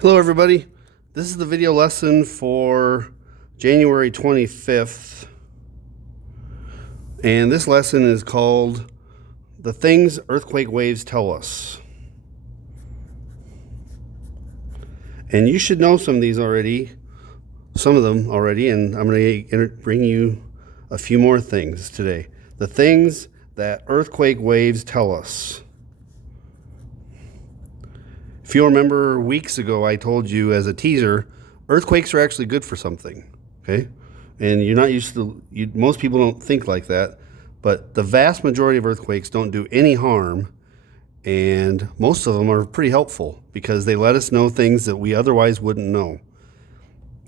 Hello everybody, this is the video lesson for January 25th, and this lesson is called The Things Earthquake Waves Tell Us. And you should know some of them already, and I'm going to bring you a few more things today. The things that earthquake waves tell us. If you'll remember weeks ago, I told you as a teaser, earthquakes are actually good for something, okay? And you're not used to, most people don't think like that, but the vast majority of earthquakes don't do any harm, and most of them are pretty helpful because they let us know things that we otherwise wouldn't know,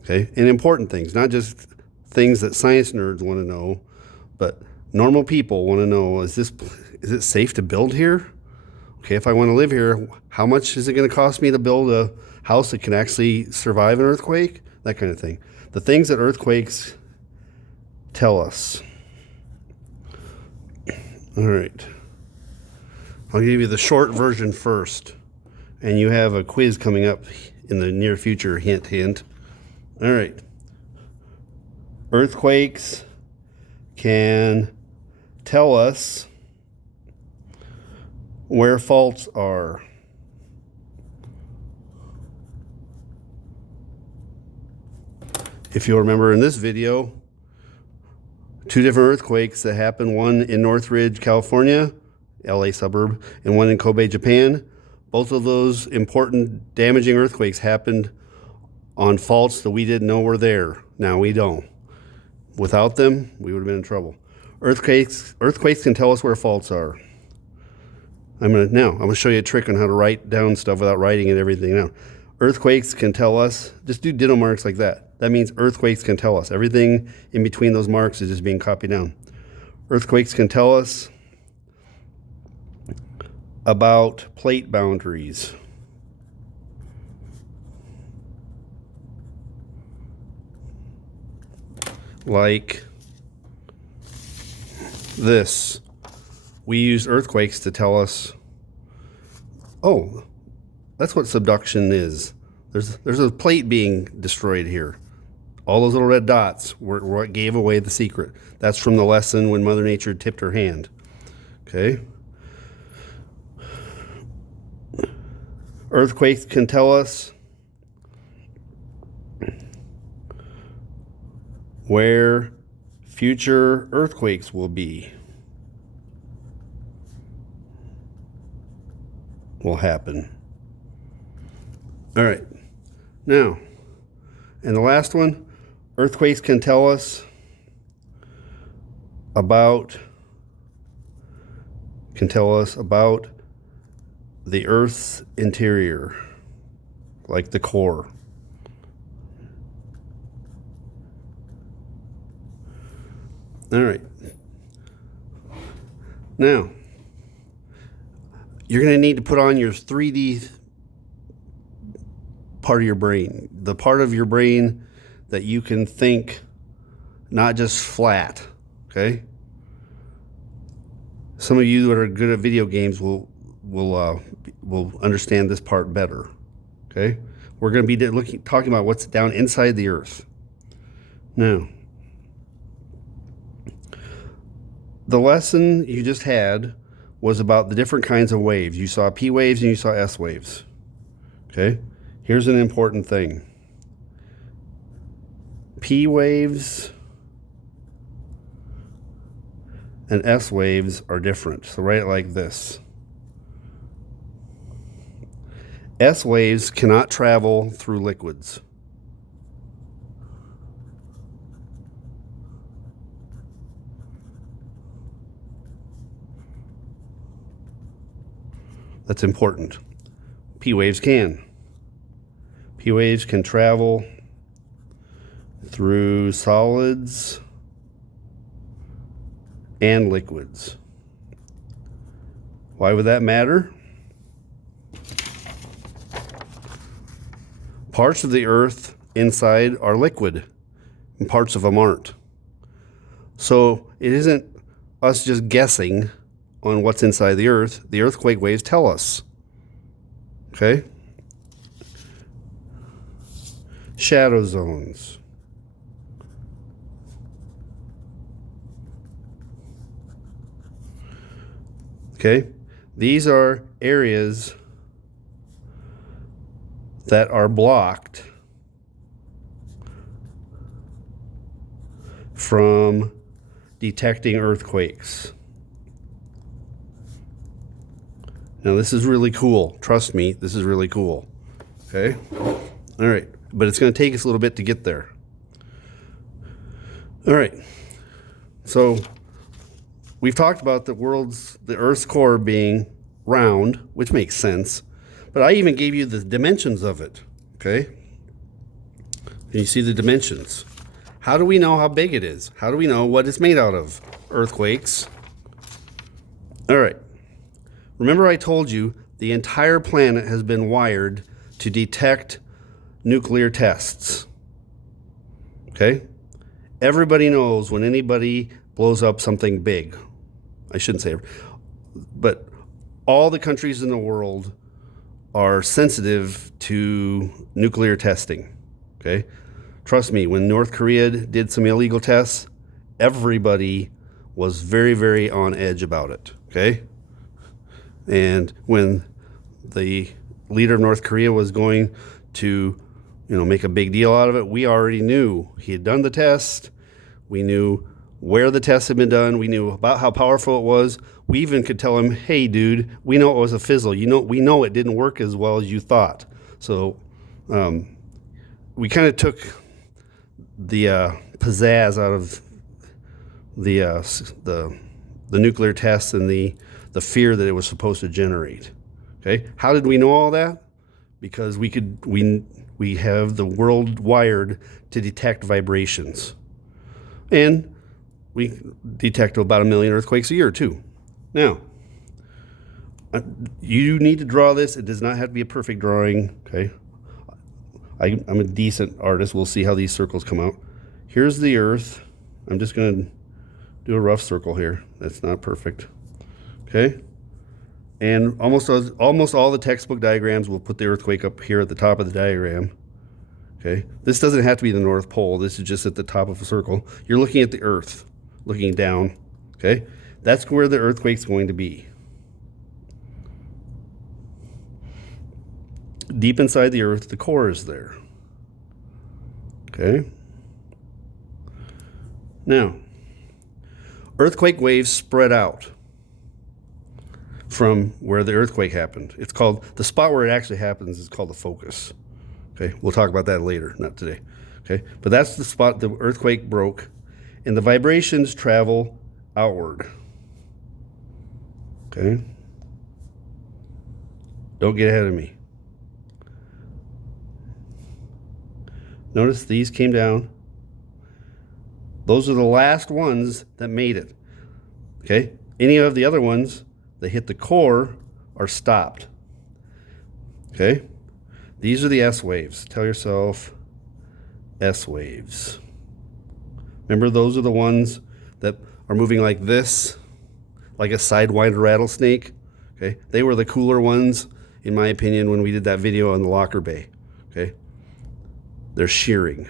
okay? And important things, not just things that science nerds want to know, but normal people want to know, is it safe to build here? Okay, if I want to live here, how much is it going to cost me to build a house that can actually survive an earthquake? That kind of thing. The things that earthquakes tell us. All right. I'll give you the short version first. And you have a quiz coming up in the near future, hint, hint. All right. Earthquakes can tell us where faults are. If you'll remember in this video, two different earthquakes that happened, one in Northridge, California, LA suburb, and one in Kobe, Japan. Both of those important damaging earthquakes happened on faults that we didn't know were there. Now we don't. Without them, we would have been in trouble. Earthquakes can tell us where faults are. I'm going to show you a trick on how to write down stuff without writing it everything down. Earthquakes can tell us, just do ditto marks like that. That means earthquakes can tell us. Everything in between those marks is just being copied down. Earthquakes can tell us about plate boundaries. Like this. We use earthquakes to tell us, oh, that's what subduction is. There's a plate being destroyed here. All those little red dots were what gave away the secret. That's from the lesson when Mother Nature tipped her hand. Okay? Earthquakes can tell us where future earthquakes will be. Will happen. All right. Now, and the last one, earthquakes can tell us about the Earth's interior, like the core. All right. Now, you're going to need to put on your 3D part of your brain, the part of your brain that you can think not just flat, okay? Some of you that are good at video games will understand this part better, okay? We're going to be talking about what's down inside the Earth. Now, the lesson you just had was about the different kinds of waves. You saw P waves and you saw S waves. Okay? Here's an important thing. P waves and S waves are different. So write it like this. S waves cannot travel through liquids. That's important. P waves can. P waves can travel through solids and liquids. Why would that matter? Parts of the Earth inside are liquid, and parts of them aren't. So it isn't us just guessing on what's inside the Earth. The earthquake waves tell us. Okay? shadow zones. Okay, these are areas that are blocked from detecting earthquakes. Now this is really cool. Trust me, this is really cool. Okay? All right, but it's going to take us a little bit to get there. All right, so we've talked about the Earth's core being round, which makes sense, but I even gave you the dimensions of it, okay? And you see the dimensions. How do we know how big it is? How do we know what it's made out of? Earthquakes. All right. Remember I told you the entire planet has been wired to detect nuclear tests, okay? Everybody knows when anybody blows up something big. I shouldn't say, but all the countries in the world are sensitive to nuclear testing, okay? Trust me, when North Korea did some illegal tests, everybody was very, very on edge about it, okay? And when the leader of North Korea was going to, make a big deal out of it, we already knew he had done the test. We knew where the tests had been done. We knew about how powerful it was. We even could tell him, hey, dude, we know it was a fizzle. We know it didn't work as well as you thought. So we kind of took the pizzazz out of the nuclear tests and the fear that it was supposed to generate. Okay, how did we know all that? Because we have the world wired to detect vibrations, and we detect about 1 million earthquakes a year too. Now, you need to draw this. It does not have to be a perfect drawing. Okay, I'm a decent artist. We'll see how these circles come out. Here's the Earth. I'm just going to do a rough circle here. That's not perfect. Okay, and almost all the textbook diagrams will put the earthquake up here at the top of the diagram. Okay, this doesn't have to be the North Pole. This is just at the top of a circle. You're looking at the Earth, looking down. Okay, that's where the earthquake's going to be. Deep inside the Earth, the core is there. Okay. Now, earthquake waves spread out from where the earthquake happened. It's called, the spot where it actually happens is called the focus. Okay, we'll talk about that later, not today. Okay, but that's the spot the earthquake broke, and the vibrations travel outward. Okay, don't get ahead of me. Notice these came down. Those are the last ones that made it. Okay, any of the other ones that hit the core are stopped. Okay, these are the S waves. Tell yourself S waves. Remember, those are the ones that are moving like this, like a sidewinder rattlesnake. Okay, they were the cooler ones, in my opinion, when we did that video on the locker bay. Okay, they're shearing.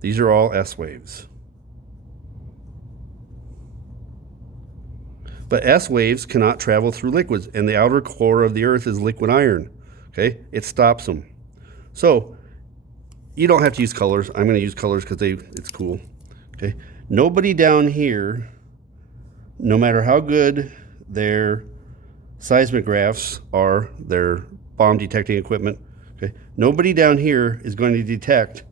These are all S waves. But S waves cannot travel through liquids, and the outer core of the Earth is liquid iron. Okay, it stops them. So you don't have to use colors. I'm going to use colors because it's cool. Okay, nobody down here, no matter how good their seismographs are, their bomb detecting equipment, okay, nobody down here is going to detect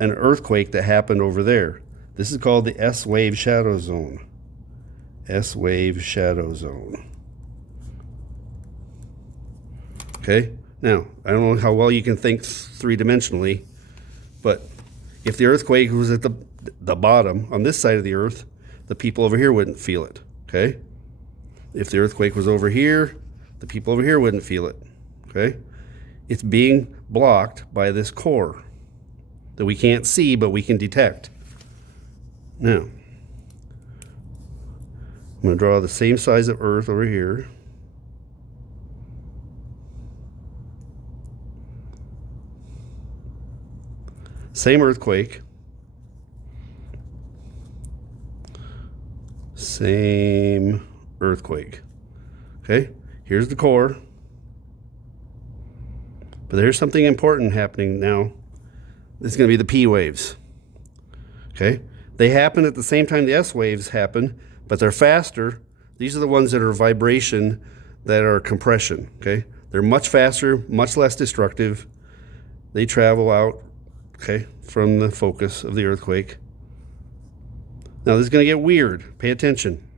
an earthquake that happened over there. This is called the S wave shadow zone. S wave shadow zone. Okay, now I don't know how well you can think three-dimensionally, but if the earthquake was at the bottom on this side of the Earth, the people over here wouldn't feel it. Okay, if the earthquake was over here, the people over here wouldn't feel it. Okay, it's being blocked by this core that we can't see but we can detect. Now, I'm going to draw the same size of Earth over here. Same earthquake. Same earthquake. Okay, here's the core. But there's something important happening now. This is going to be the P waves. Okay, they happen at the same time the S waves happen, but they're faster. These are the ones that are vibration, that are compression. Okay, they're much faster, much less destructive. They travel out, okay, from the focus of the earthquake. Now this is going to get weird. Pay attention.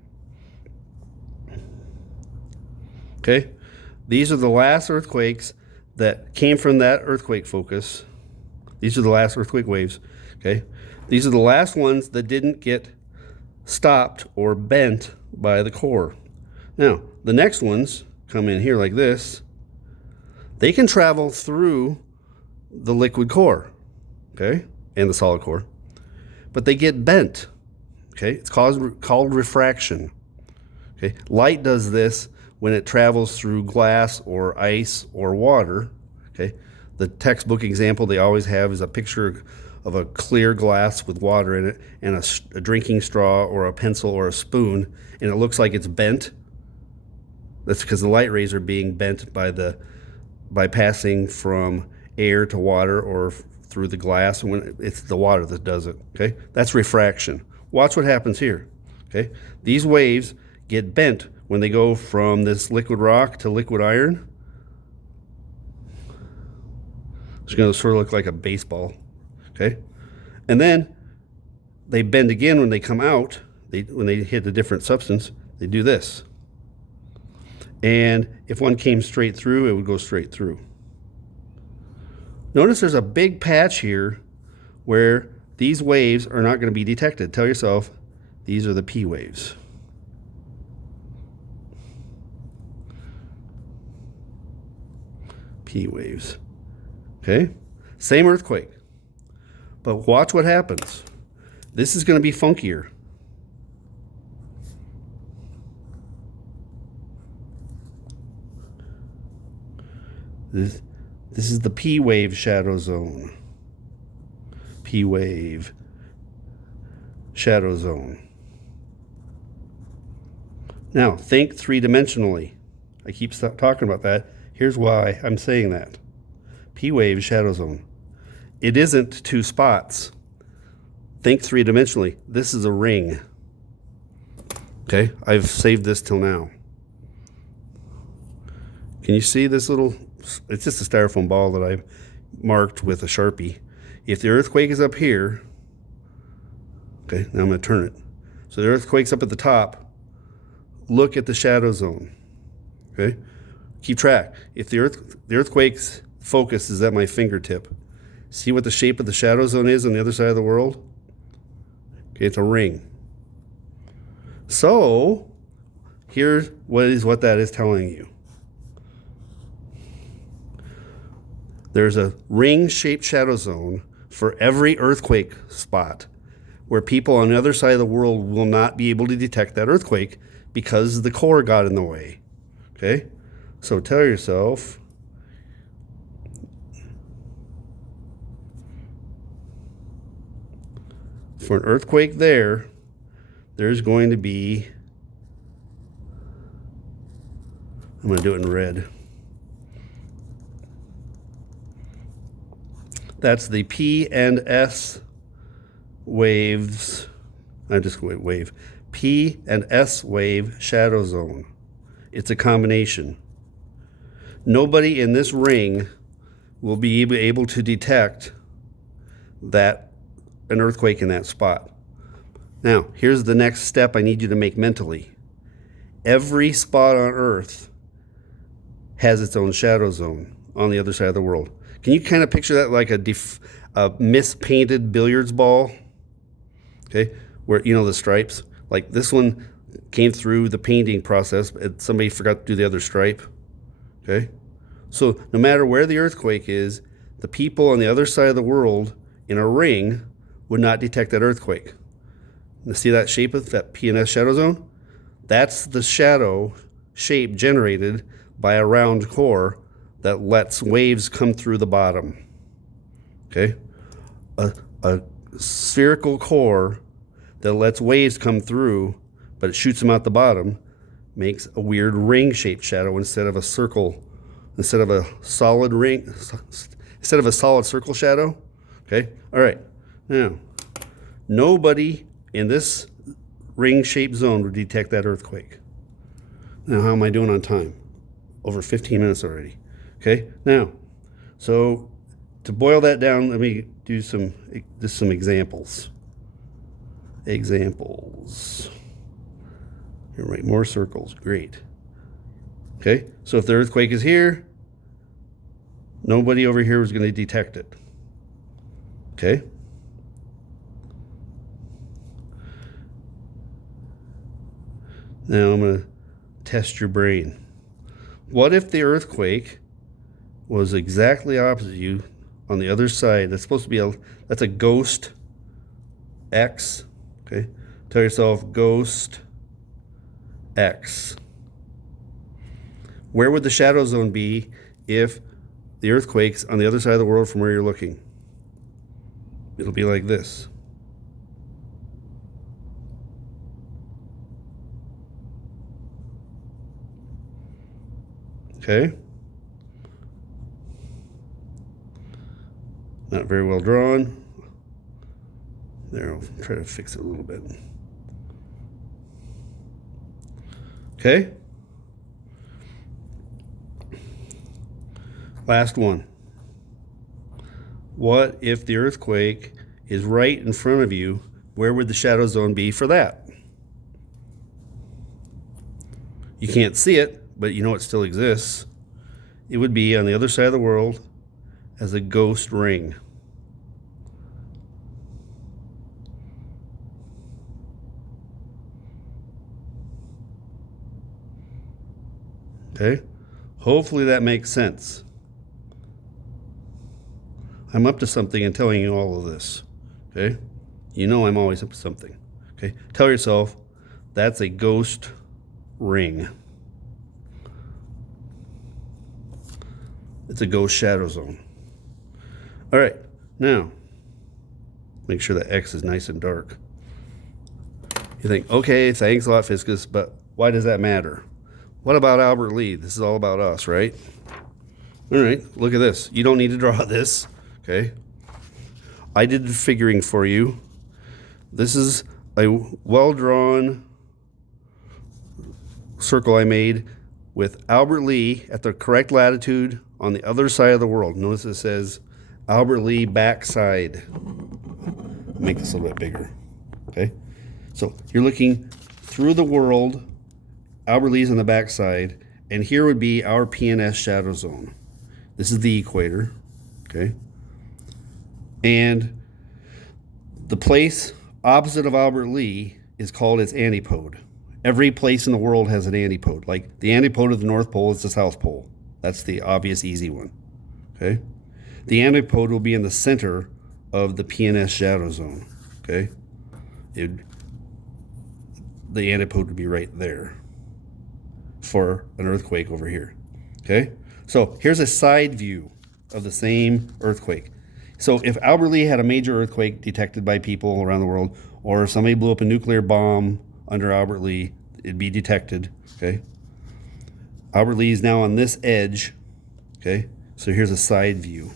Okay, these are the last earthquakes that came from that earthquake focus. These are the last earthquake waves. Okay, these are the last ones that didn't get stopped or bent by the core. Now, the next ones come in here like this. They can travel through the liquid core, okay, and the solid core, but they get bent. Okay, it's called refraction. Okay, light does this when it travels through glass or ice or water. Okay, the textbook example they always have is a picture of a clear glass with water in it and a drinking straw or a pencil or a spoon, and it looks like it's bent. That's because the light rays are being bent by passing from air to water or through the glass, and when it's the water that does it. Okay, that's refraction. Watch what happens here. Okay, these waves get bent when they go from this liquid rock to liquid iron. It's going to sort of look like a baseball. Okay, and then they bend again when they come out. When they hit a different substance, they do this. And if one came straight through, it would go straight through. Notice there's a big patch here where these waves are not going to be detected. Tell yourself, these are the P waves. P waves. Okay? Same earthquake. But watch what happens. This is going to be funkier. This is the P wave shadow zone. P wave shadow zone. Now, think three-dimensionally. I keep talking about that. Here's why I'm saying that. P wave shadow zone. It isn't two spots. Think three-dimensionally. This is a ring. Okay, I've saved this till now. Can you see this little, it's just a styrofoam ball that I've marked with a Sharpie. If the earthquake is up here, okay, now I'm going to turn it. So the earthquake's up at the top. Look at the shadow zone. Okay, keep track. If the earthquake's focus is at my fingertip, see what the shape of the shadow zone is on the other side of the world? Okay, it's a ring. So here's what that is telling you. There's a ring-shaped shadow zone for every earthquake spot where people on the other side of the world will not be able to detect that earthquake because the core got in the way. Okay? So tell yourself, for an earthquake there's going to be, I'm going to do it in red. That's the P and S waves. I just wave. P and S wave shadow zone. It's a combination. Nobody in this ring will be able to detect that an earthquake in that spot. Now, here's the next step I need you to make mentally. Every spot on Earth has its own shadow zone on the other side of the world. Can you kind of picture that like a mispainted billiards ball? Okay, where, you know, the stripes? Like this one came through the painting process, but somebody forgot to do the other stripe. Okay, so no matter where the earthquake is, the people on the other side of the world in a ring would not detect that earthquake. Now, see that shape of that P and S shadow zone? That's the shadow shape generated by a round core that lets waves come through the bottom. Okay? a spherical core that lets waves come through, but it shoots them out the bottom, makes a weird ring-shaped shadow instead of a circle, instead of a solid ring, instead of a solid circle shadow. Okay, all right. Now, nobody in this ring-shaped zone would detect that earthquake. Now, how am I doing on time? Over 15 minutes already. Okay, now, so to boil that down, let me do some examples. Examples. Here, right, more circles. Great. Okay, so if the earthquake is here, nobody over here is going to detect it. Okay. Now I'm going to test your brain. What if the earthquake was exactly opposite you on the other side? That's supposed to be that's a ghost X. Okay. Tell yourself ghost X. Where would the shadow zone be if the earthquake's on the other side of the world from where you're looking? It'll be like this. Okay. Not very well drawn. There, I'll try to fix it a little bit. Okay. Last one. What if the earthquake is right in front of you? Where would the shadow zone be for that? You can't see it, but you know it still exists. It would be on the other side of the world as a ghost ring. Okay? Hopefully that makes sense. I'm up to something in telling you all of this. Okay? You know I'm always up to something. Okay? Tell yourself that's a ghost ring. It's a ghost shadow zone. All right, now, make sure that X is nice and dark. You think, okay, thanks a lot, Fiscus, but why does that matter? What about Albert Lee? This is all about us, right? All right, look at this. You don't need to draw this, okay? I did the figuring for you. This is a well-drawn circle I made with Albert Lee at the correct latitude on the other side of the world. Notice it says Albert Lee backside. Make this a little bit bigger. Okay? So you're looking through the world. Albert Lee's on the backside. And here would be our PNS shadow zone. This is the equator. Okay? And the place opposite of Albert Lee is called its antipode. Every place in the world has an antipode. Like the antipode of the North Pole is the South Pole. That's the obvious, easy one. Okay? The antipode will be in the center of the PNS shadow zone. Okay? The antipode would be right there for an earthquake over here. Okay? So here's a side view of the same earthquake. So if Albert Lee had a major earthquake detected by people around the world, or if somebody blew up a nuclear bomb under Albert Lee, it'd be detected. Okay? Albert Lee is now on this edge. Okay? So here's a side view.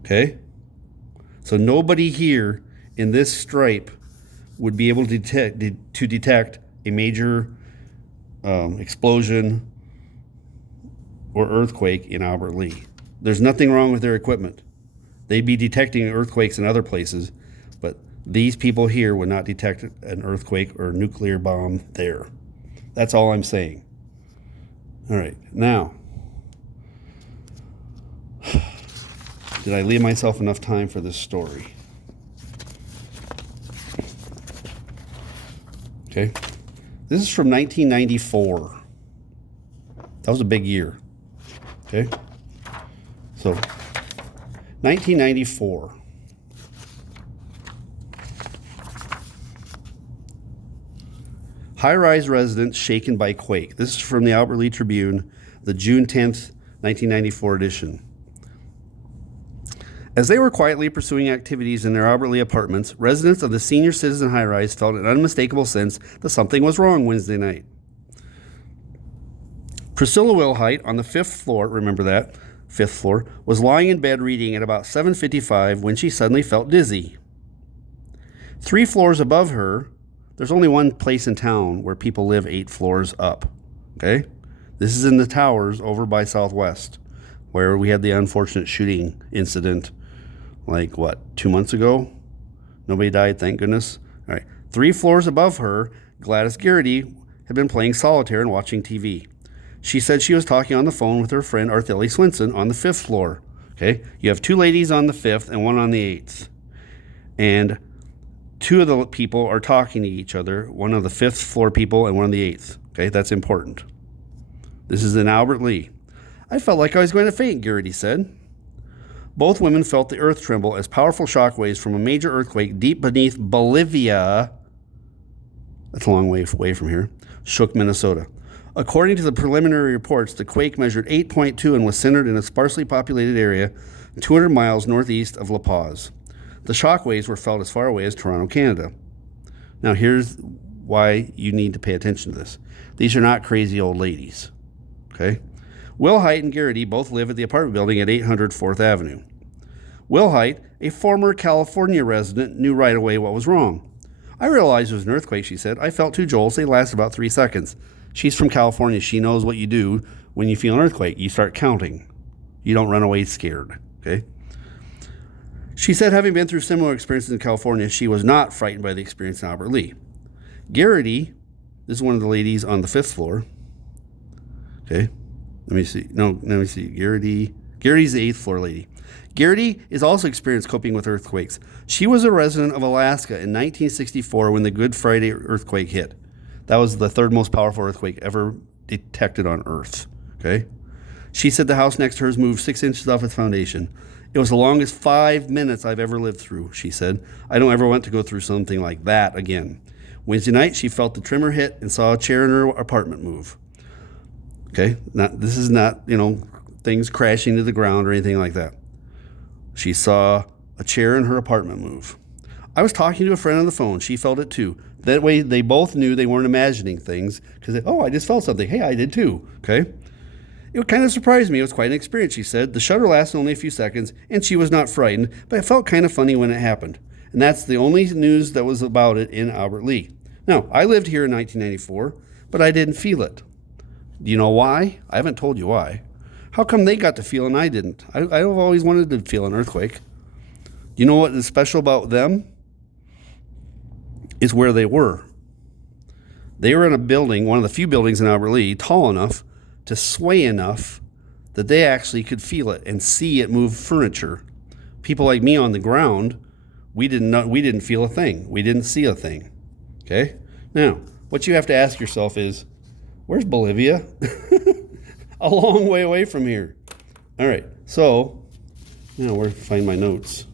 Okay? So nobody here in this stripe would be able to detect a major explosion or earthquake in Albert Lee. There's nothing wrong with their equipment. They'd be detecting earthquakes in other places, but these people here would not detect an earthquake or a nuclear bomb there. That's all I'm saying. All right, now, did I leave myself enough time for this story? Okay, this is from 1994. That was a big year. Okay, so 1994. High-rise residents shaken by quake. This is from the Albert Lee Tribune, the June 10th, 1994 edition. As they were quietly pursuing activities in their Albert Lee apartments, residents of the senior citizen high-rise felt an unmistakable sense that something was wrong Wednesday night. Priscilla Wilhite on the 5th floor, remember that, 5th floor, was lying in bed reading at about 7:55 when she suddenly felt dizzy. 3 floors above her, there's only one place in town where people live 8 floors up, okay? This is in the towers over by Southwest, where we had the unfortunate shooting incident, 2 months ago? Nobody died, thank goodness. All right, 3 floors above her, Gladys Garrity had been playing solitaire and watching TV. She said she was talking on the phone with her friend Arthilly Swinson on the 5th floor. Okay, you have 2 ladies on the 5th and one on the 8th. And 2 of the people are talking to each other, one of the 5th floor people and one on the 8th. Okay, that's important. This is in Albert Lee. I felt like I was going to faint, Garrity said. Both women felt the earth tremble as powerful shock waves from a major earthquake deep beneath Bolivia, that's a long way away from here, shook Minnesota. According to the preliminary reports, the quake measured 8.2 and was centered in a sparsely populated area 200 miles northeast of La Paz. The shock waves were felt as far away as Toronto, Canada. Now here's why you need to pay attention to this. These are not crazy old ladies, okay? Wilhite and Garrity both live at the apartment building at 800 4th Avenue. Wilhite, a former California resident, knew right away what was wrong. I realized it was an earthquake, she said. I felt 2 jolts. They lasted about 3 seconds. She's from California. She knows what you do when you feel an earthquake. You start counting. You don't run away scared, okay? She said having been through similar experiences in California, she was not frightened by the experience in Albert Lee. Garrity, this is one of the ladies on the 5th floor. Okay, let me see. Garrity's the 8th floor lady. Garrity is also experienced coping with earthquakes. She was a resident of Alaska in 1964 when the Good Friday earthquake hit. That was the 3rd most powerful earthquake ever detected on Earth, okay? She said the house next to hers moved 6 inches off its foundation. It was the longest 5 minutes I've ever lived through, she said. I don't ever want to go through something like that again. Wednesday night, she felt the tremor hit and saw a chair in her apartment move. Okay, this is not, things crashing to the ground or anything like that. She saw a chair in her apartment move. I was talking to a friend on the phone. She felt it too. That way, they both knew they weren't imagining things because, I just felt something. Hey, I did too. Okay. It kind of surprised me. It was quite an experience, she said. The shudder lasted only a few seconds, and she was not frightened, but it felt kind of funny when it happened. And that's the only news that was about it in Albert Lee. Now, I lived here in 1994, but I didn't feel it. Do you know why? I haven't told you why. How come they got to feel and I didn't? I've always wanted to feel an earthquake. Do you know what is special about them? Is where they were. They were in a building, one of the few buildings in Albert Lee, tall enough to sway enough that they actually could feel it and see it move furniture. People like me on the ground, we didn't feel a thing. We didn't see a thing. Okay? Now, what you have to ask yourself is, where's Bolivia? A long way away from here. All right, so now where to find my notes?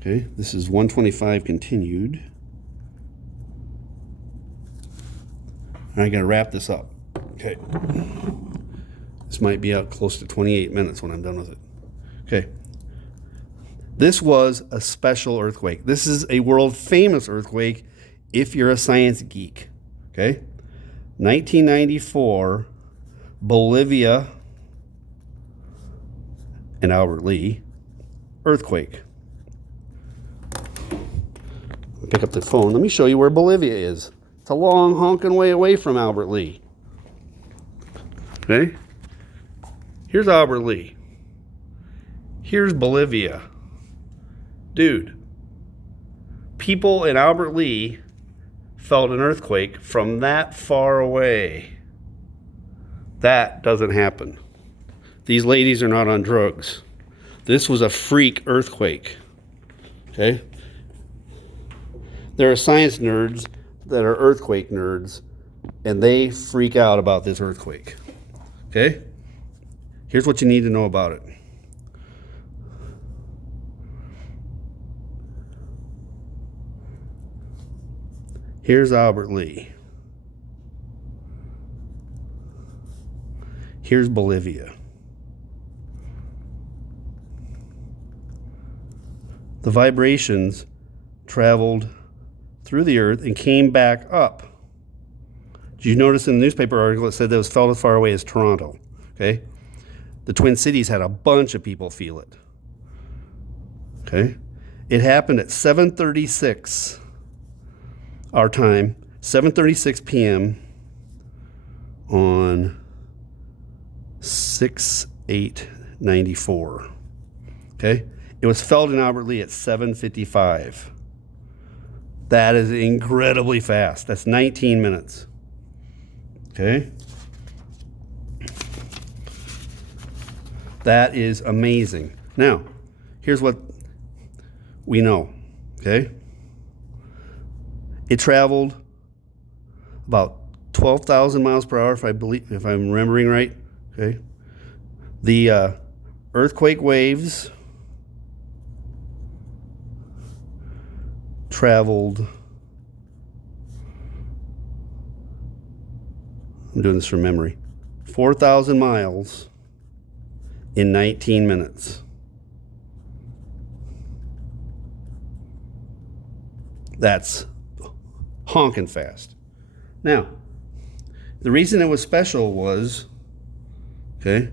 Okay, this is 125 continued. I got to wrap this up. Okay. This might be out close to 28 minutes when I'm done with it. Okay. This was a special earthquake. This is a world famous earthquake if you're a science geek. Okay. 1994, Bolivia and Albert Lee earthquake. I'll pick up the phone. Let me show you where Bolivia is. It's a long honking way away from Albert Lee. Okay? Here's Albert Lee. Here's Bolivia. Dude, people in Albert Lee felt an earthquake from that far away. That doesn't happen. These ladies are not on drugs. This was a freak earthquake. Okay? There are science nerds that are earthquake nerds, and they freak out about this earthquake. Okay? Here's what you need to know about it. Here's Albert Lee. Here's Bolivia. the vibrations traveled through the earth and came back up. Did you notice in the newspaper article it said that it was felt as far away as Toronto? Okay. The Twin Cities had a bunch of people feel it. Okay. It happened at 7:36 our time, 7:36 p.m. on 6/8/94. Okay. It was felt in Albert Lea at 7:55. That is incredibly fast. That's 19 minutes. Okay. That is amazing. Now, here's what we know. Okay. It traveled about 12,000 miles per hour, if I'm remembering right. Okay. The earthquake waves traveled, I'm doing this from memory, 4,000 miles in 19 minutes. That's honking fast. Now, the reason it was special was, okay,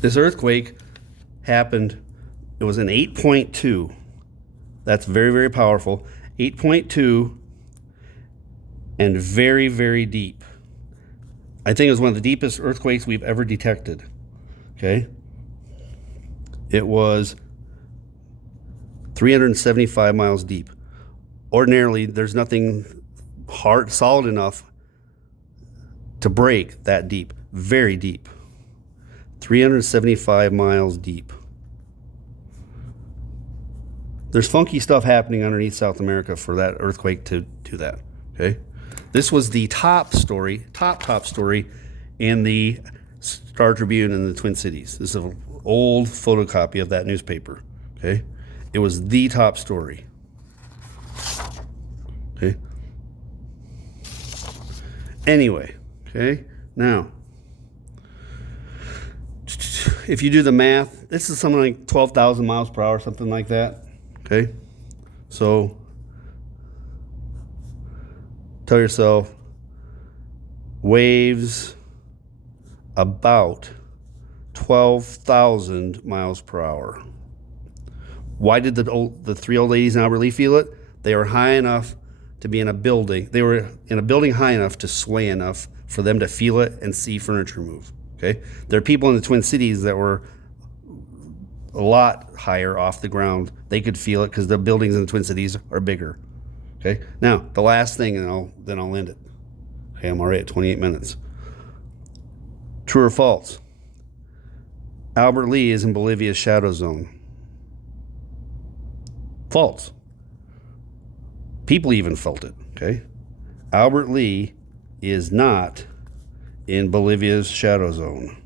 this earthquake happened, it was an 8.2. That's very, very powerful. 8.2 and very, very deep. I think it was one of the deepest earthquakes we've ever detected. Okay? It was 375 miles deep. Ordinarily, there's nothing hard, solid enough to break that deep. Very deep. 375 miles deep. There's funky stuff happening underneath South America for that earthquake to do that. Okay? This was the top story in the Star Tribune in the Twin Cities. This is an old photocopy of that newspaper. Okay? It was the top story. Okay? Anyway, okay? Now, if you do the math, this is something like 12,000 miles per hour, something like that. Okay? So, tell yourself, waves about 12,000 miles per hour. Why did the three old ladies in Albert Lea feel it? They were high enough to be in a building. They were in a building high enough to sway enough for them to feel it and see furniture move. Okay? There are people in the Twin Cities that were a lot higher off the ground. They could feel it because the buildings in the Twin Cities are bigger. Okay? Now, the last thing, and then I'll end it. Okay, I'm already at 28 minutes. True or false? Albert Lea is in Bolivia's shadow zone. False. People even felt it. Okay? Albert Lea is not in Bolivia's shadow zone.